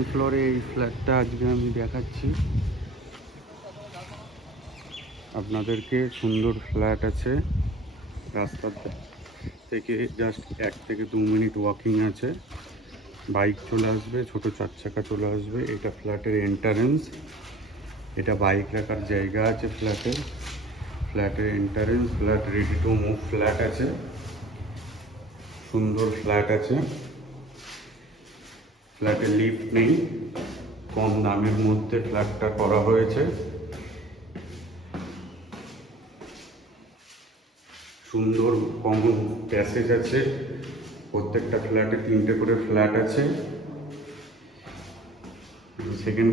Second ফ্লোরে এই ফ্ল্যাটটা আজকে আমি দেখাচ্ছি আপনাদেরকে। সুন্দর ফ্ল্যাট আছে, রাস্তার থেকে জাস্ট 1 থেকে 2 মিনিট ওয়াকিং আছে। বাইক চলে আসবে, ছোট 4 চাকা চলে আসবে। এটা ফ্ল্যাটের এন্ট্রান্স, এটা বাইক রাখার জায়গা আছে ফ্ল্যাটের entrance. Flat ready to move flat আছে, সুন্দর ফ্ল্যাট আছে। ফ্ল্যাটে লিফট নেই, কম দামের মধ্যে ফ্ল্যাটটা করা হয়েছে। সুন্দর কমন প্যাসেজ আছে, প্রত্যেকটা ফ্ল্যাটে 3টে করে ফ্ল্যাট আছে। সেকেন্ড